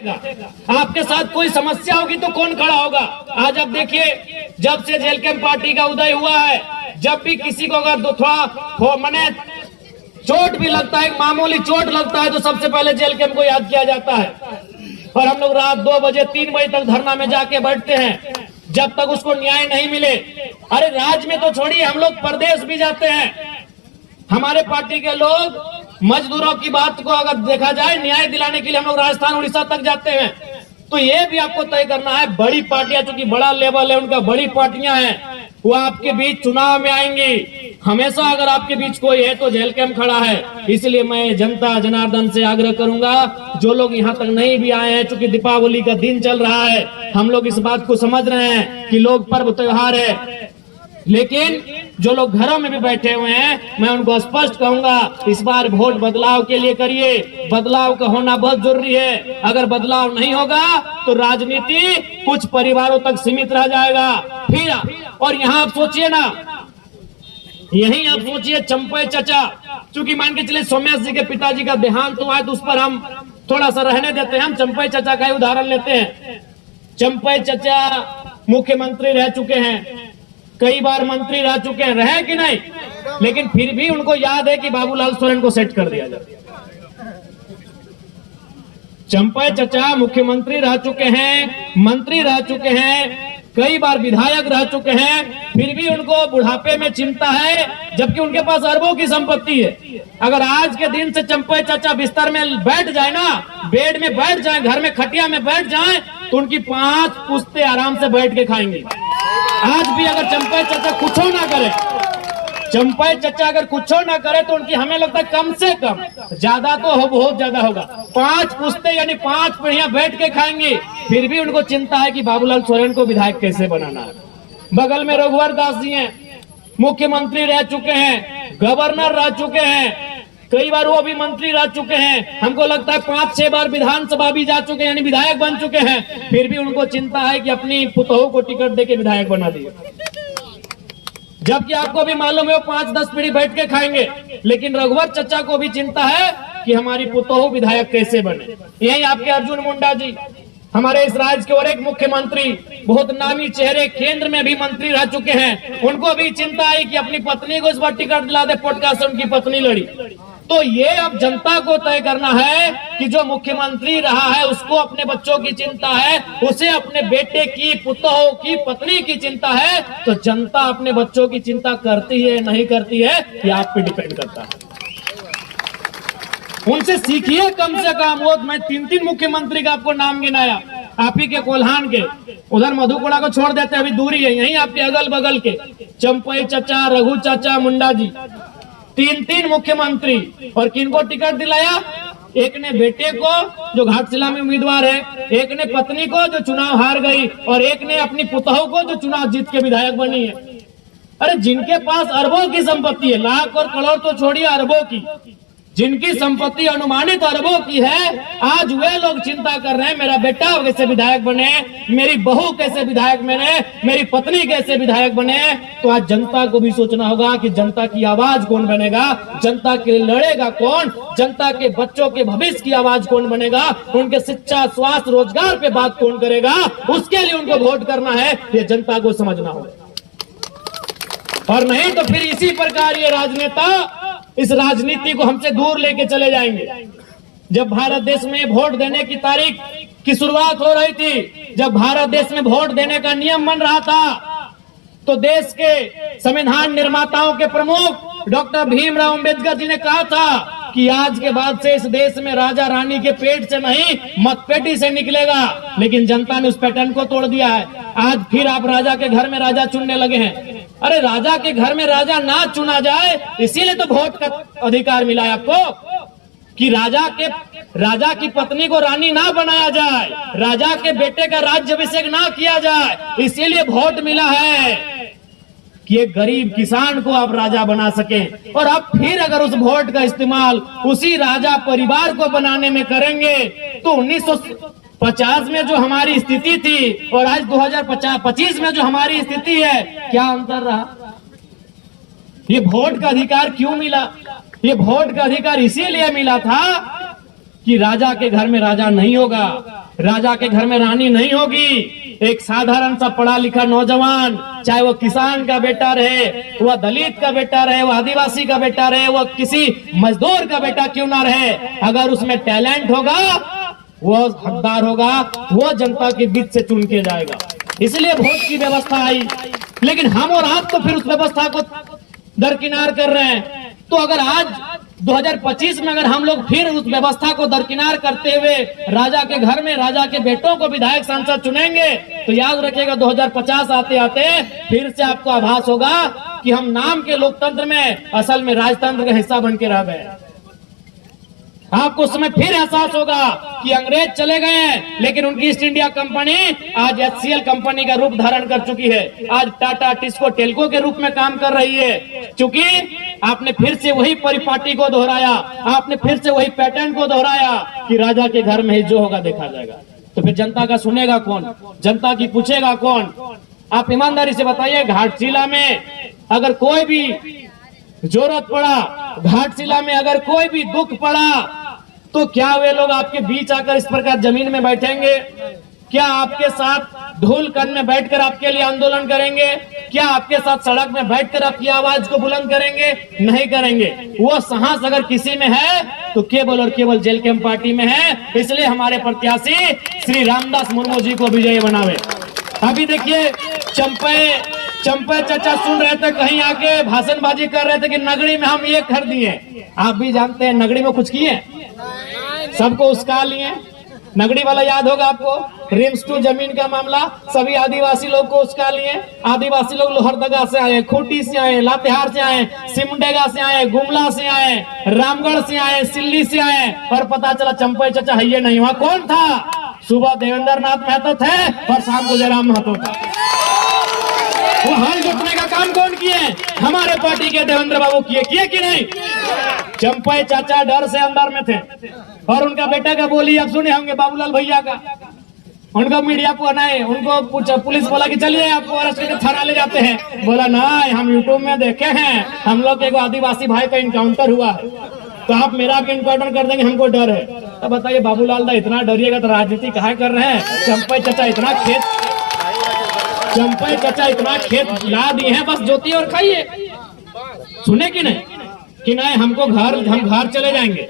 आपके साथ कोई समस्या होगी तो कौन खड़ा होगा? आज आप देखिए, जब से जेल कैंप पार्टी का उदय हुआ है, जब भी किसी को अगर थोड़ा मने चोट भी लगता है, मामूली चोट लगता है, तो सबसे पहले जेल कैंप को याद किया जाता है। और हम लोग रात 2 बजे 3 बजे तक धरना में जाके बैठते हैं जब तक उसको न्याय नहीं मिले। अरे राज्य में तो छोड़िए, हम लोग प्रदेश भी जाते हैं। हमारे पार्टी के लोग मजदूरों की बात को अगर देखा जाए, न्याय दिलाने के लिए हम लोग राजस्थान उड़ीसा तक जाते हैं। तो ये भी आपको तय करना है, बड़ी पार्टियां, चूंकि बड़ा लेवल है उनका, बड़ी पार्टियां हैं, वो आपके बीच चुनाव में आएंगी। हमेशा अगर आपके बीच कोई है तो जेल कैंप खड़ा है। इसलिए मैं जनता जनार्दन से आग्रह करूंगा, जो लोग यहाँ तक नहीं भी आए हैं, चूंकि दीपावली का दिन चल रहा है, हम लोग इस बात को समझ रहे हैं कि लोग पर्व त्योहार है, लेकिन जो लोग घरों में भी बैठे हुए हैं, मैं उनको स्पष्ट कहूंगा, इस बार वोट बदलाव के लिए करिए। बदलाव का होना बहुत जरूरी है। अगर बदलाव नहीं होगा तो राजनीति कुछ परिवारों तक सीमित रह जाएगा। फिर और यहाँ आप सोचिए ना, यही आप सोचिए चंपई चचा, चूंकि मान के चले सोमेश जी के पिताजी का देहांत हुआ है, तो उस पर हम थोड़ा सा रहने देते हैं। हम चंपई चचा का ही उदाहरण लेते हैं। चंपई चचा मुख्यमंत्री रह चुके हैं, कई बार मंत्री रह चुके हैं, रहे कि नहीं, लेकिन फिर भी उनको याद है कि बाबूलाल सोरेन को सेट कर दिया जाए। चंपई चचा मुख्यमंत्री रह चुके हैं, मंत्री रह चुके हैं, कई बार विधायक रह चुके हैं, फिर भी उनको बुढ़ापे में चिंता है, जबकि उनके पास अरबों की संपत्ति है। अगर आज के दिन से चंपई चाचा बिस्तर में बैठ जाए ना, बेड में बैठ जाए, घर में खटिया में बैठ जाए, तो उनकी 5 पुश्ते आराम से बैठ के खाएंगे। आज भी अगर चंपई चाचा कुछ ना करे, चंपई चाचा अगर कुछ ना करे, तो उनकी हमें लगता है कम से कम, ज्यादा तो हो, बहुत ज्यादा होगा, 5 पुश्ते यानी 5 पीढ़ियां बैठ के खाएंगे। फिर भी उनको चिंता है कि बाबूलाल सोरेन को विधायक कैसे बनाना है। बगल में रघुवर दास जी हैं, मुख्यमंत्री रह चुके हैं, गवर्नर रह चुके हैं, कई बार वो भी मंत्री रह चुके हैं, हमको लगता है 5-6 बार विधानसभा भी जा चुके हैं, यानी विधायक बन चुके हैं। फिर भी उनको चिंता है कि अपनी पुतोहू को टिकट देके विधायक बना दिए, जबकि आपको भी मालूम है वो 5-10 पीढ़ी बैठ के खाएंगे। लेकिन रघुवर चचा को भी चिंता है कि हमारी पुतोहू विधायक कैसे बने। यही आपके अर्जुन मुंडा जी, हमारे इस राज्य के और एक मुख्यमंत्री, बहुत नामी चेहरे, केंद्र में भी मंत्री रह चुके हैं, उनको भी चिंता है कि अपनी पत्नी को इस बार टिकट दिला दे, पोटका से उनकी पत्नी लड़ी। तो ये अब जनता को तय करना है कि जो मुख्यमंत्री रहा है उसको अपने बच्चों की चिंता है, उसे अपने बेटे की, पुतोहू की, पत्नी की चिंता है। तो जनता अपने बच्चों की चिंता करती है नहीं करती है, ये आप पे डिपेंड करता है। उनसे सीखिए कम से कम। वो मैं 3 मुख्यमंत्री का आपको नाम गिनाया, आप ही के कोल्हान के, उधर मधुपुरा को छोड़ देते, अभी दूरी है, यही आपके अगल बगल के चंपई चचा, रघु चाचा, मुंडा जी, 3 मुख्यमंत्री। और किनको टिकट दिलाया? एक ने बेटे को जो घाटशिला में उम्मीदवार है, एक ने पत्नी को जो चुनाव हार गई, और एक ने अपनी पुतोहू को जो चुनाव जीत के विधायक बनी है। अरे जिनके पास अरबों की संपत्ति है, लाख और करोड़ तो छोड़िए, अरबों की, जिनकी संपत्ति अनुमानित अरबों की है, आज वे लोग चिंता कर रहे हैं मेरा बेटा कैसे विधायक बने, मेरी बहू कैसे विधायक बने, मेरी पत्नी कैसे विधायक बने। तो आज जनता को भी सोचना होगा कि जनता की आवाज कौन बनेगा, जनता के लिए लड़ेगा कौन, जनता के बच्चों के भविष्य की आवाज कौन बनेगा, उनके शिक्षा, स्वास्थ्य, रोजगार पे बात कौन करेगा, उसके लिए उनको वोट करना है, ये जनता को समझना होगा। और नहीं तो फिर इसी प्रकार ये राजनेता इस राजनीति को हमसे दूर लेके चले जाएंगे। जब भारत देश में वोट देने की तारीख की शुरुआत हो रही थी, जब भारत देश में वोट देने का नियम बन रहा था, तो देश के संविधान निर्माताओं के प्रमुख डॉक्टर भीमराव अंबेडकर जी ने कहा था कि आज के बाद से इस देश में राजा रानी के पेट से नहीं, मतपेटी से निकलेगा। लेकिन जनता ने उस पैटर्न को तोड़ दिया है। आज फिर आप राजा के घर में राजा चुनने लगे हैं। अरे राजा के घर में राजा ना चुना जाए, इसीलिए तो वोट का अधिकार मिला है आपको, कि राजा की पत्नी को रानी ना बनाया जाए, राजा के बेटे का राज्याभिषेक ना किया जाए, इसीलिए वोट मिला है कि एक गरीब किसान को आप राजा बना सकें। और आप फिर अगर उस वोट का इस्तेमाल उसी राजा परिवार को बनाने में करेंगे, तो 1950 में जो हमारी स्थिति थी और आज 2025 में जो हमारी स्थिति है, क्या अंतर रहा? ये वोट का अधिकार क्यों मिला? ये वोट का अधिकार इसीलिए मिला था कि राजा के घर में राजा नहीं होगा, राजा के घर में रानी नहीं होगी। एक साधारण सा पढ़ा लिखा नौजवान, चाहे वो किसान का बेटा रहे, वह दलित का बेटा रहे, वह आदिवासी का बेटा रहे, वह किसी मजदूर का बेटा क्यों ना रहे, अगर उसमें टैलेंट होगा वो हकदार होगा, वो जनता के बीच से चुन के जाएगा। इसलिए वोट की व्यवस्था आई। लेकिन हम और आप तो फिर उस व्यवस्था को दरकिनार कर रहे हैं। तो अगर आज 2025 में अगर हम लोग फिर उस व्यवस्था को दरकिनार करते हुए राजा के घर में राजा के बेटों को विधायक सांसद चुनेंगे, तो याद रखिएगा 2050 आते आते फिर से आपको आभास होगा कि हम नाम के लोकतंत्र में असल में राजतंत्र का हिस्सा बन के रह गए। आपको उस समय फिर एहसास होगा कि अंग्रेज चले गए, लेकिन उनकी ईस्ट इंडिया कंपनी आज HCL कंपनी का रूप धारण कर चुकी है। आज टाटा टिस्को टेल्को के रूप में काम कर रही है। क्योंकि आपने फिर से वही परिपाटी को दोहराया, आपने फिर से वही पैटर्न को दोहराया कि राजा के घर में ही जो होगा देखा जाएगा। तो फिर जनता का सुनेगा कौन, जनता की पूछेगा कौन? आप ईमानदारी से बताइए, घाटशिला में अगर कोई भी जरूरत पड़ा, घाटशिला में अगर कोई भी दुख पड़ा, तो क्या वे लोग आपके बीच आकर इस प्रकार जमीन में बैठेंगे? क्या आपके साथ ढोल कन में बैठकर आपके लिए आंदोलन करेंगे? क्या आपके साथ सड़क में बैठकर आपकी आवाज को बुलंद करेंगे? नहीं करेंगे। वो साहस अगर किसी में है तो केवल और केवल जेल कैंप पार्टी में है। इसलिए हमारे प्रत्याशी श्री रामदास मुर्मू जी को विजयी बनावे। अभी देखिए, चंपे चाचा सुन रहे थे, कहीं आके भाषणबाजी कर रहे थे कि नगरी में हम ये कर दिए। आप भी जानते हैं नगरी में कुछ किए, सबको उसका लिए। नगरी वाला याद होगा आपको, रिम्स 2 जमीन का मामला, सभी आदिवासी लोग को उसका लिए। आदिवासी लोग लोहरदगा से आए, खूंटी से आए, लातेहार से आए, सिमडेगा से आए, गुमला से आए, रामगढ़ से आए, सिल्ली से आए, और पता चला चंपई चाचा है ये नहीं। वहां कौन था? सुबह देवेंद्र नाथ महतो थे और शाम को जयराम महतो था। वो हाल जुटने का काम कौन किए? हमारे पार्टी के देवेंद्र बाबू किए कि नहीं? चंपई चाचा डर से अंदर में थे। और उनका बेटा का बोली आप सुने होंगे, बाबूलाल भैया का। उनका मीडिया को बनाए, उनको पूछा, पुलिस बोला कि चलिए आपको अरेस्ट करके थाना ले जाते हैं। बोला ना, हम यूट्यूब में देखे हैं, हम लोग एक आदिवासी भाई का इनकाउंटर हुआ है, तो आप मेरा भी इनकाउंटर कर देंगे, हमको डर है। तो बताइए बाबूलाल दा, इतना डरिएगा तो राजनीति काहे कर रहे हैं? चंपई चाचा इतना खेत ला दिए हैं, बस जोतिए और खाइए। सुने कि नहीं? कि नहीं, हम घर चले जाएंगे।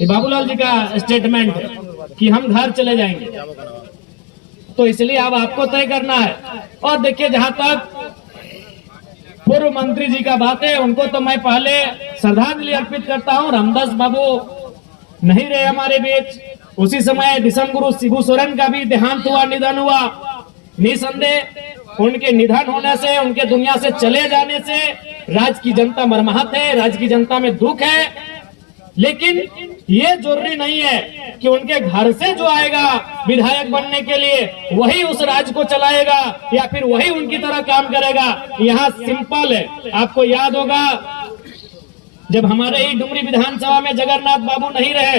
ये बाबूलाल जी का स्टेटमेंट है कि हम घर चले जाएंगे। तो इसलिए अब आपको तय करना है। और देखिए, जहां तक पूर्व मंत्री जी का बात है, उनको तो मैं पहले श्रद्धांजलि अर्पित करता हूं। रामदास बाबू नहीं रहे हमारे बीच। उसी समय दिसम गुरु शिबू सोरेन का भी देहांत हुआ, निधन हुआ। निसंदेह उनके निधन होने से, उनके दुनिया से चले जाने से राज्य की जनता मर्माहत है, राज्य की जनता में दुख है। लेकिन ये जरूरी नहीं है कि उनके घर से जो आएगा विधायक बनने के लिए वही उस राज्य को चलाएगा या फिर वही उनकी तरह काम करेगा। यहाँ सिंपल है। आपको याद होगा, जब हमारे ही डुमरी विधानसभा में जगन्नाथ बाबू नहीं रहे,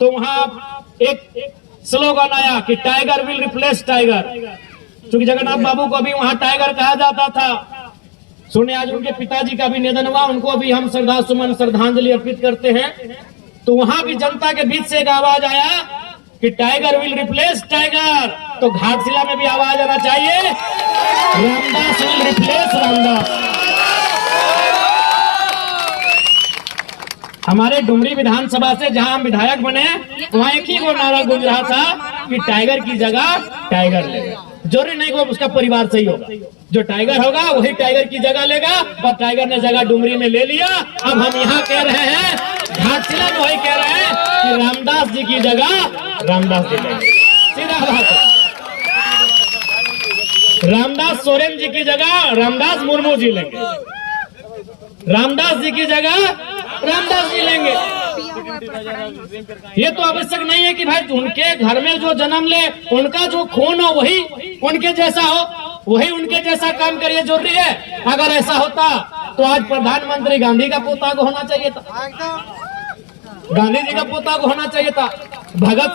तो वहां एक स्लोगन आया कि टाइगर विल रिप्लेस टाइगर। क्योंकि जगन्नाथ बाबू को भी वहां टाइगर कहा जाता था। सुने, आज उनके पिताजी का भी निधन हुआ, उनको भी हम श्रद्धांजलि अर्पित करते हैं। तो वहां भी जनता के बीच से एक आवाज आया कि टाइगर विल रिप्लेस टाइगर। तो घाटशिला में भी आवाज आना चाहिए, रामदास विल रिप्लेस रामदास। हमारे डुमरी विधानसभा से जहां हम विधायक बने, वहां एक ही वो नारा गूंज रहा था कि टाइगर की जगह टाइगर लेगा। जरूरी नहीं कि उसका परिवार सही होगा, जो टाइगर होगा वही टाइगर की जगह लेगा। और टाइगर ने जगह डुमरी में ले लिया। अब हम यहाँ कह रहे हैं, घाटशिला में वही कह रहे हैं कि रामदास जी की जगह रामदास जी लेंगे। सीधा बात है, रामदास सोरेन जी की जगह रामदास मुर्मू जी लेंगे, रामदास जी की जगह रामदास जी लेंगे। ये तो आवश्यक नहीं है कि भाई उनके घर में जो जन्म ले, उनका जो खून हो वही उनके जैसा हो, वही उनके जैसा काम करिए। जरूरी है? अगर ऐसा होता तो आज प्रधानमंत्री गांधी का पोता को होना चाहिए था, गांधी जी का पोता को होना चाहिए था, भगत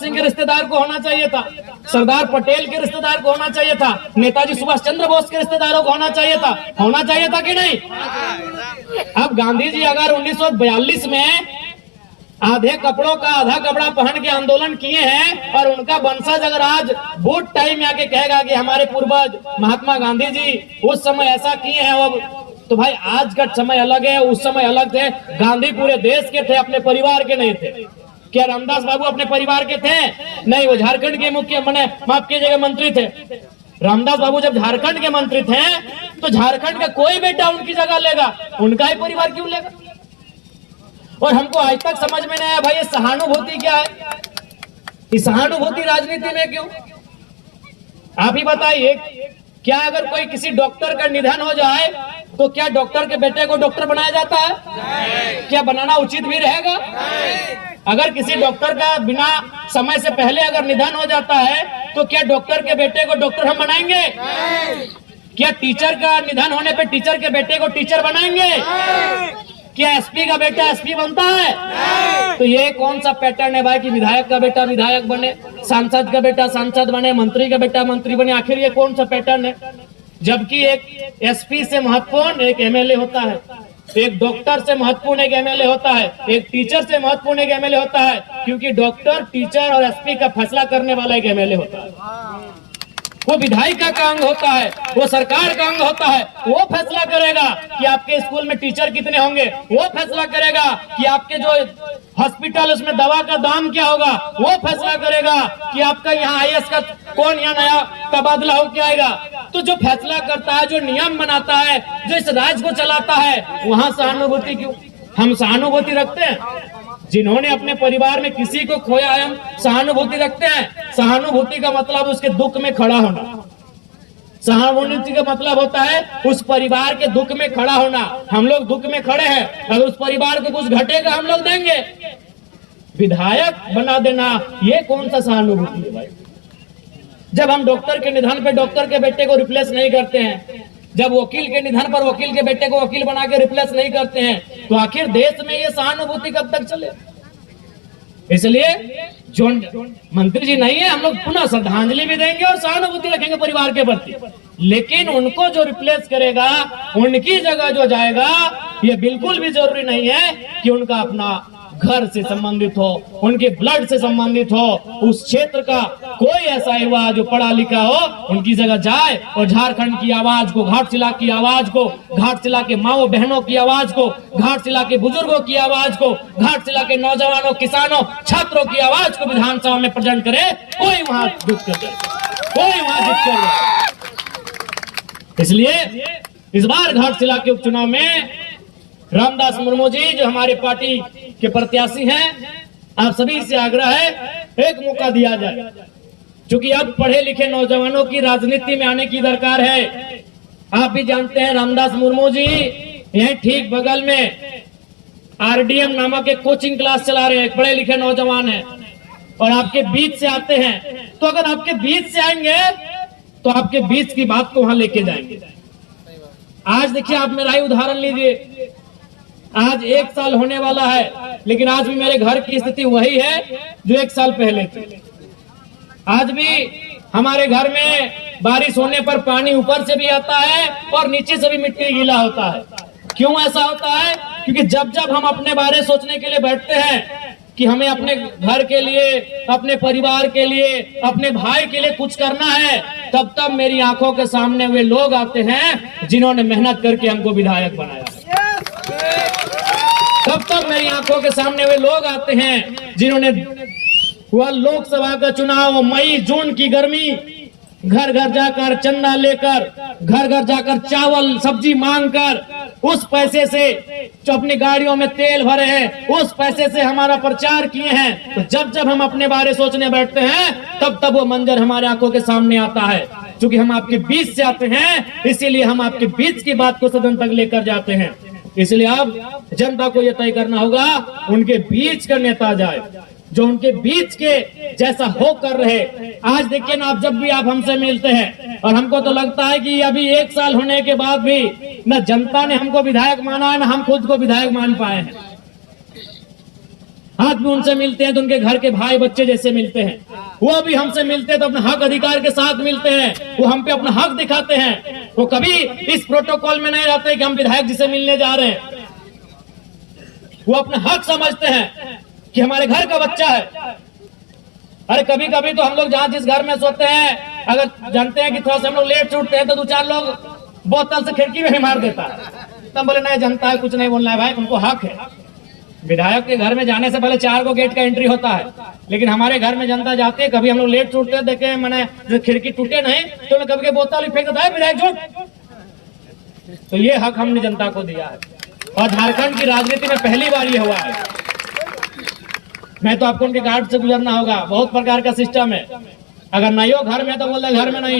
सिंह के रिश्तेदार को होना चाहिए था, सरदार पटेल के रिश्तेदार को होना चाहिए था, नेताजी सुभाष चंद्र बोस के रिश्तेदारों को होना चाहिए था कि नहीं? अब गांधी जी अगर 1942 में आधे कपड़ों का आधा कपड़ा पहन के आंदोलन किए हैं, और उनका वंशज अगर आज वोट टाइम में आके कहेगा कि हमारे पूर्वज महात्मा गांधी जी उस समय ऐसा किए हैं, अब तो भाई आज का समय अलग है, उस समय अलग थे। गांधी पूरे देश के थे, अपने परिवार के नहीं थे। क्या रामदास बाबू अपने परिवार के थे? नहीं, वो झारखंड के मुख्य माफ कीजिएगा मंत्री थे। रामदास बाबू जब झारखंड के मंत्री थे तो झारखंड का कोई बेटा उनकी जगह लेगा, उनका ही परिवार क्यों लेगा? और हमको आज तक समझ में नहीं आया भाई ये सहानुभूति क्या है, इस सहानुभूति राजनीति में क्यों? आप ही बताइए, क्या अगर कोई किसी डॉक्टर का निधन हो जाए तो क्या डॉक्टर के बेटे को डॉक्टर बनाया जाता है? क्या बनाना उचित भी रहेगा? अगर किसी डॉक्टर का बिना समय से पहले अगर निधन हो जाता है तो क्या डॉक्टर के बेटे को डॉक्टर हम बनाएंगे? क्या टीचर का निधन होने पे टीचर के बेटे को टीचर बनाएंगे? क्या एसपी का बेटा एसपी बनता है? तो ये कौन सा पैटर्न है भाई कि विधायक का बेटा विधायक बने, सांसद का बेटा सांसद बने, मंत्री का बेटा मंत्री बने? आखिर ये कौन सा पैटर्न है? जबकि एक एसपी से महत्वपूर्ण एक एमएलए होता है, एक डॉक्टर से महत्वपूर्ण एक एमएलए होता है, एक टीचर से महत्वपूर्ण एक एमएलए होता है, क्योंकि डॉक्टर, टीचर और एसपी का फैसला करने वाला एक एमएलए होता है। वो विधायिका का अंग होता है, वो सरकार का अंग होता है। वो फैसला करेगा कि आपके स्कूल में टीचर कितने होंगे, वो फैसला करेगा कि आपके जो हॉस्पिटल उसमें दवा का दाम क्या होगा, वो फैसला करेगा कि आपका यहाँ आईएएस का कौन यहाँ नया तबादला हो के आएगा। तो जो फैसला करता है, जो नियम बनाता है, जो इस राज्य को चलाता है, वहां सहानुभूति क्यों? हम सहानुभूति रखते हैं? जिन्होंने अपने परिवार में किसी को खोया है हम सहानुभूति रखते हैं। सहानुभूति का मतलब उसके दुख में खड़ा होना, सहानुभूति का मतलब होता है उस परिवार के दुख में खड़ा होना। हम लोग दुख में खड़े हैं, अगर उस परिवार को कुछ घटेगा हम लोग देंगे। विधायक बना देना ये कौन सा सहानुभूति है भाई? जब हम डॉक्टर के निधन पे डॉक्टर के बेटे को रिप्लेस नहीं करते हैं, जब वकील के निधन पर वकील के बेटे को वकील बना के रिप्लेस नहीं करते हैं, तो आखिर देश में ये सहानुभूति कब तक चले? इसलिए जो मंत्री जी नहीं है, हम लोग पुनः श्रद्धांजलि भी देंगे और सहानुभूति रखेंगे परिवार के प्रति, लेकिन उनको जो रिप्लेस करेगा, उनकी जगह जो जाएगा, ये बिल्कुल भी जरूरी नहीं है कि उनका अपना घर से संबंधित हो, उनके ब्लड से संबंधित हो, उस क्षेत्र का कोई ऐसा युवा जो पढ़ा लिखा हो उनकी जगह जाए और झारखंड की आवाज को, घाटशिला की आवाज को, घाटशिला के माओ बहनों की आवाज को, घाटशिला के बुजुर्गों की आवाज को, घाटशिला के नौजवानों, किसानों, छात्रों की आवाज को विधानसभा में प्रेजेंट करे। कोई वहां जुट कर जाए, कोई वहां जुट कर जाए। इसलिए इस बार घाटशिला के उपचुनाव में रामदास मुर्मू जी जो हमारे पार्टी के प्रत्याशी हैं, आप सभी से आग्रह है एक मौका दिया जाए, क्योंकि अब पढ़े लिखे नौजवानों की राजनीति में आने की दरकार है। आप भी जानते हैं रामदास मुर्मू जी यहीं ठीक बगल में आरडीएम नामक एक कोचिंग क्लास चला रहे हैं, पढ़े लिखे नौजवान हैं और आपके बीच से आते हैं। तो अगर आपके बीच से आएंगे तो आपके बीच की बात को वहां लेके जाएंगे। आज देखिए, आप मेरा ही उदाहरण लीजिए, आज 1 साल होने वाला है, लेकिन आज भी मेरे घर की स्थिति वही है जो 1 साल पहले थी। आज भी हमारे घर में बारिश होने पर पानी ऊपर से भी आता है और नीचे से भी मिट्टी गीला होता है। क्यों ऐसा होता है? क्योंकि जब जब हम अपने बारे सोचने के लिए बैठते हैं कि हमें अपने घर के लिए, अपने परिवार के लिए, अपने भाई के लिए कुछ करना है, तब तब मेरी आंखों के सामने वे लोग आते हैं जिन्होंने मेहनत करके हमको विधायक बनाया। तब तब मेरी आंखों के सामने वे लोग आते हैं जिन्होंने वह लोकसभा का चुनाव, मई जून की गर्मी, घर घर जाकर चंदा लेकर, घर घर जाकर चावल सब्जी मांगकर, उस पैसे से जो अपनी गाड़ियों में तेल भरे हैं, उस पैसे से हमारा प्रचार किए हैं। तो जब जब हम अपने बारे सोचने बैठते हैं, तब तब वो मंजर हमारे आंखों के सामने आता है। क्योंकि हम आपके बीच से आते हैं, इसीलिए हम आपके बीच की बात को सदन तक लेकर जाते हैं। इसलिए अब जनता को यह तय करना होगा, उनके बीच का नेता जाए जो उनके बीच के जैसा हो कर रहे। आज देखिए ना, आप जब भी आप हमसे मिलते हैं, और हमको तो लगता है कि अभी 1 साल होने के बाद भी न जनता ने हमको विधायक माना है, न हम खुद को विधायक मान पाए हैं। आज भी उनसे मिलते हैं तो उनके घर के भाई बच्चे जैसे मिलते हैं। वो भी हमसे मिलते हैं तो अपने हक अधिकार के साथ मिलते हैं, वो हम पे अपना हक दिखाते हैं। वो कभी इस प्रोटोकॉल में नहीं रहते कि हम विधायक जी से मिलने जा रहे हैं। वो अपना हक समझते हैं कि हमारे घर का बच्चा है। अरे कभी कभी तो हम लोग जहां जिस घर में सोते हैं, अगर जानते हैं कि थोड़ा सा हम लोग लेट उठते हैं तो दो चार लोग बोतल से खिड़की में भी मार देता है। तब बोले नहीं जनता है, कुछ नहीं बोलना है भाई, उनको हक है। विधायक के घर में जाने से पहले 4 को गेट का एंट्री होता है, लेकिन हमारे घर में जनता जाती है, कभी हम लोग लेट उठते हैं, देखे मैंने खिड़की टूटे नहीं तो कभी के बोतल फेंक देता है विधायक झूठ। तो ये हक हमने जनता को दिया है और झारखंड की राजनीति में पहली बार ये हुआ है। मैं तो आपको उनके गार्ड से गुजरना होगा, बहुत प्रकार का सिस्टम है। अगर नहीं हो घर में तो बोल दे घर में नहीं।